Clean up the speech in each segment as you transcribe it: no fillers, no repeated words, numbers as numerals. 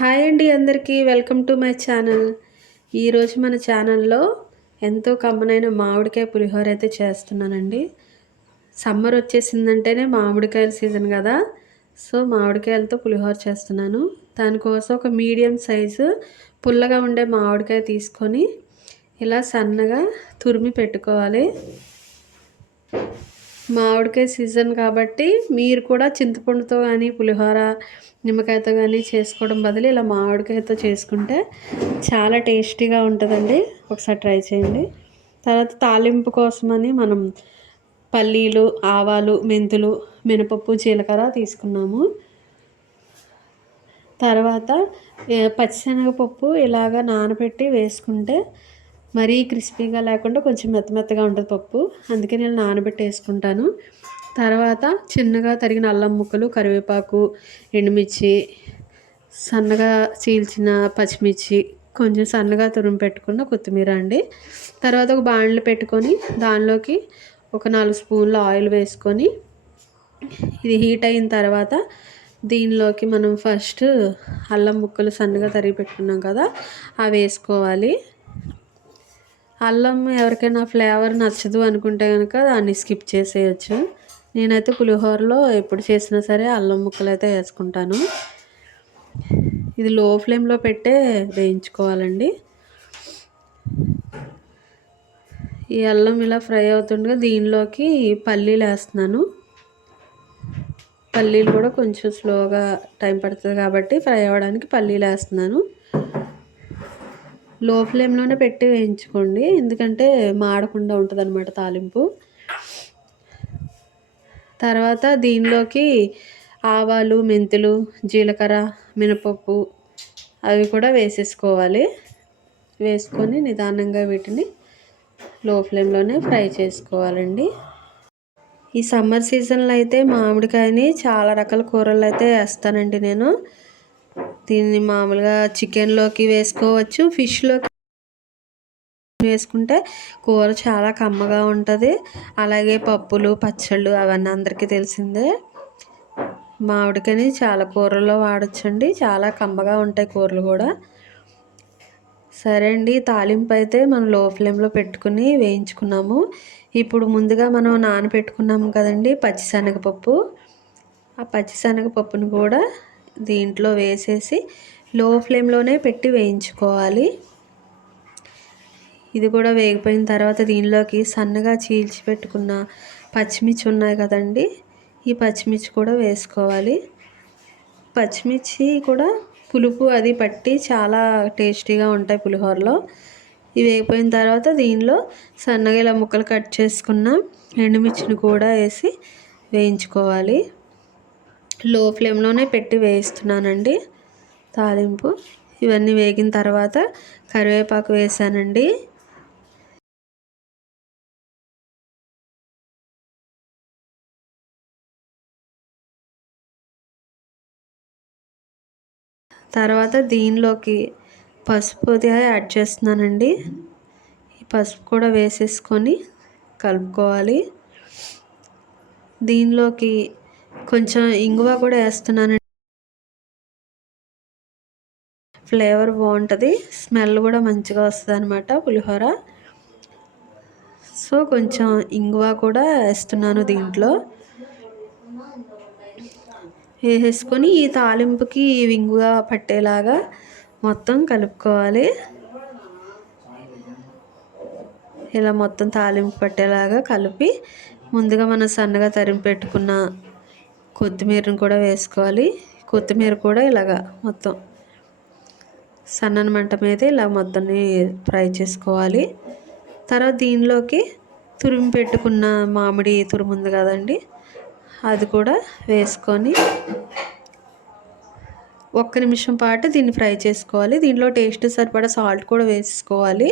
Hi అండి అందరికీ welcome to my channel. ఈరోజు మన ఛానల్లో ఎంతో కమ్మనైన మామిడికాయ పులిహోర అయితే చేస్తున్నానండి. సమ్మర్ వచ్చేసిందంటేనే మామిడికాయల సీజన్ కదా, సో మామిడికాయలతో పులిహోర చేస్తున్నాను. దానికోసం ఒక మీడియం సైజు పుల్లగా ఉండే మామిడికాయ తీసుకొని ఇలా సన్నగా తురిమి పెట్టుకోవాలి. మామిడికాయ సీజన్ కాబట్టి మీరు కూడా చింతపండుతో కానీ పులిహోర నిమ్మకాయతో కానీ చేసుకోవడం బదులు ఇలా మామిడికాయతో చేసుకుంటే చాలా టేస్టీగా ఉంటుందండి. ఒకసారి ట్రై చేయండి. తర్వాత తాలింపు కోసమని మనం పల్లీలు, ఆవాలు, మెంతులు, మినపప్పు, జీలకర్ర తీసుకున్నాము. తర్వాత పచ్చిశనగపప్పు ఇలాగ నానబెట్టి వేసుకుంటే మరీ క్రిస్పీగా లేకుండా కొంచెం మెత్తగా ఉంటుంది పప్పు, అందుకే నేను నానబెట్టి వేసుకుంటాను. తర్వాత చిన్నగా తరిగిన అల్లం ముక్కలు, కరివేపాకు, ఎండుమిర్చి, సన్నగా చీల్చిన పచ్చిమిర్చి, కొంచెం సన్నగా తురిమి పెట్టుకున్న కొత్తిమీర అండి. తర్వాత ఒక బాండ్లు పెట్టుకొని దానిలోకి ఒక 4 స్పూన్ల ఆయిల్ వేసుకొని ఇది హీట్ అయిన తర్వాత దీనిలోకి మనం ఫస్ట్ అల్లం ముక్కలు సన్నగా తరిగి పెట్టుకున్నాం కదా, అవి వేసుకోవాలి. అల్లం ఎవరికైనా ఫ్లేవర్ నచ్చదు అనుకుంటే కనుక దాన్ని స్కిప్ చేసేయచ్చు. నేనైతే పులిహోరలో ఎప్పుడు చేసినా సరే అల్లం ముక్కలు అయితే వేసుకుంటాను. ఇది లో ఫ్లేమ్లో పెట్టే వేయించుకోవాలండి. ఈ అల్లం ఇలా ఫ్రై అవుతుండగా దీనిలోకి పల్లీలు వేస్తున్నాను. పల్లీలు కూడా కొంచెం స్లోగా టైం పడుతుంది కాబట్టి ఫ్రై అవ్వడానికి పల్లీలు వేస్తున్నాను. లో ఫ్లేమ్లోనే పెట్టి వేయించుకోండి, ఎందుకంటే మాడకుండా ఉంటుంది అన్నమాట తాలింపు. తర్వాత దీనిలోకి ఆవాలు, మెంతులు, జీలకర్ర, మినపప్పు అవి కూడా వేసేసుకోవాలి. వేసుకొని నిదానంగా వీటిని లో ఫ్లేమ్లోనే ఫ్రై చేసుకోవాలండి. ఈ సమ్మర్ సీజన్లో అయితే మామిడికాయని చాలా రకాల కూరలు అయితే వేస్తానండి నేను. దీన్ని మామూలుగా చికెన్లోకి వేసుకోవచ్చు, ఫిష్లోకి వేసుకుంటే కూర చాలా కమ్మగా ఉంటుంది. అలాగే పప్పులు, పచ్చళ్ళు అవన్నీ అందరికీ తెలిసిందే. మామిడికాయని చాలా కూరల్లో వాడచ్చండి, చాలా కమ్మగా ఉంటాయి కూరలు కూడా. సరే అండి, తాలింపు అయితే మనం లో ఫ్లేమ్లో పెట్టుకుని వేయించుకున్నాము. ఇప్పుడు ముందుగా మనం నానబెట్టుకున్నాము కదండి పచ్చిశనగపప్పు, ఆ పచ్చిశనగపప్పును కూడా దీంట్లో వేసేసి లో ఫ్లేమ్లోనే పెట్టి వేయించుకోవాలి. ఇది కూడా వేగిపోయిన తర్వాత దీనిలోకి సన్నగా చీల్చి పెట్టుకున్న పచ్చిమిర్చి ఉన్నాయి కదండి, ఈ పచ్చిమిర్చి కూడా వేసుకోవాలి. పచ్చిమిర్చి కూడా పులుపు అది పట్టి చాలా టేస్టీగా ఉంటాయి పులిహోరలో. ఇవి వేగిపోయిన తర్వాత దీనిలో సన్నగా ఇలా ముక్కలు కట్ చేసుకున్న ఎండుమిర్చిని కూడా వేసి వేయించుకోవాలి. లో ఫ్లేమ్లోనే పెట్టి వేయిస్తున్నానండి తాలింపు. ఇవన్నీ వేగిన తర్వాత కరివేపాకు వేసానండి. తర్వాత దీనిలోకి పసుపు యాడ్ చేస్తున్నానండి. ఈ పసుపు కూడా వేసేసుకొని కలుపుకోవాలి. దీనిలోకి కొంచెం ఇంగువ కూడా వేస్తున్నానండి. ఫ్లేవర్ బాగుంటుంది, స్మెల్ కూడా మంచిగా వస్తుంది అన్నమాట పులిహోర. సో కొంచెం ఇంగువ కూడా వేస్తున్నాను దీంట్లో. వేసేసుకొని ఈ తాలింపుకి ఇంగువ పట్టేలాగా మొత్తం కలుపుకోవాలి. ఇలా మొత్తం తాలింపు పట్టేలాగా కలిపి ముందుగా మనం సన్నగా తరిమి పెట్టుకున్న కొత్తిమీరను కూడా వేసుకోవాలి. కొత్తిమీర కూడా ఇలాగా మొత్తం సన్నని మంట మీద ఇలా మొత్తం ఫ్రై చేసుకోవాలి. తర్వాత దీనిలోకి తురిమి పెట్టుకున్న మామిడి తురుము ఉంది కదండి, అది కూడా వేసుకొని 1 నిమిషం పాటు దీన్ని ఫ్రై చేసుకోవాలి. దీంట్లో టేస్ట్ సరిపడా సాల్ట్ కూడా వేసుకోవాలి.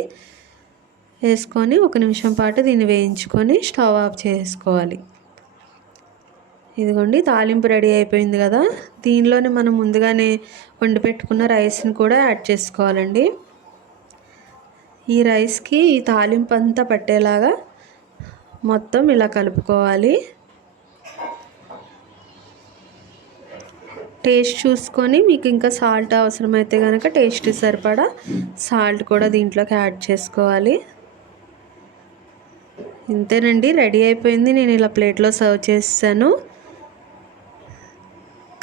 వేసుకొని 1 నిమిషం పాటు దీన్ని వేయించుకొని స్టవ్ ఆఫ్ చేసుకోవాలి. ఇదిగోండి తాలింపు రెడీ అయిపోయింది కదా. దీనిలోనే మనం ముందుగానే వండి పెట్టుకున్న రైస్ని కూడా యాడ్ చేసుకోవాలండి. ఈ రైస్కి ఈ తాలింపు అంతా పట్టేలాగా మొత్తం ఇలా కలుపుకోవాలి. టేస్ట్ చూసుకొని మీకు ఇంకా సాల్ట్ అవసరమైతే కనుక టేస్ట్ సరిపడా సాల్ట్ కూడా దీంట్లోకి యాడ్ చేసుకోవాలి. ఇంతేనండి, రెడీ అయిపోయింది. నేను ఇలా ప్లేట్లో సర్వ్ చేసాను.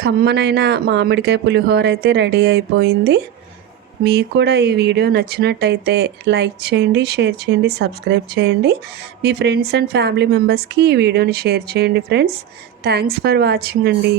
కమ్మనైన మామిడికాయ పులిహోర అయితే రెడీ అయిపోయింది. మీకు కూడా ఈ వీడియో నచ్చినట్టయితే లైక్ చేయండి, షేర్ చేయండి, సబ్స్క్రైబ్ చేయండి. మీ ఫ్రెండ్స్ అండ్ ఫ్యామిలీ మెంబర్స్కి ఈ వీడియోని షేర్ చేయండి ఫ్రెండ్స్. థ్యాంక్స్ ఫర్ వాచింగ్ అండి.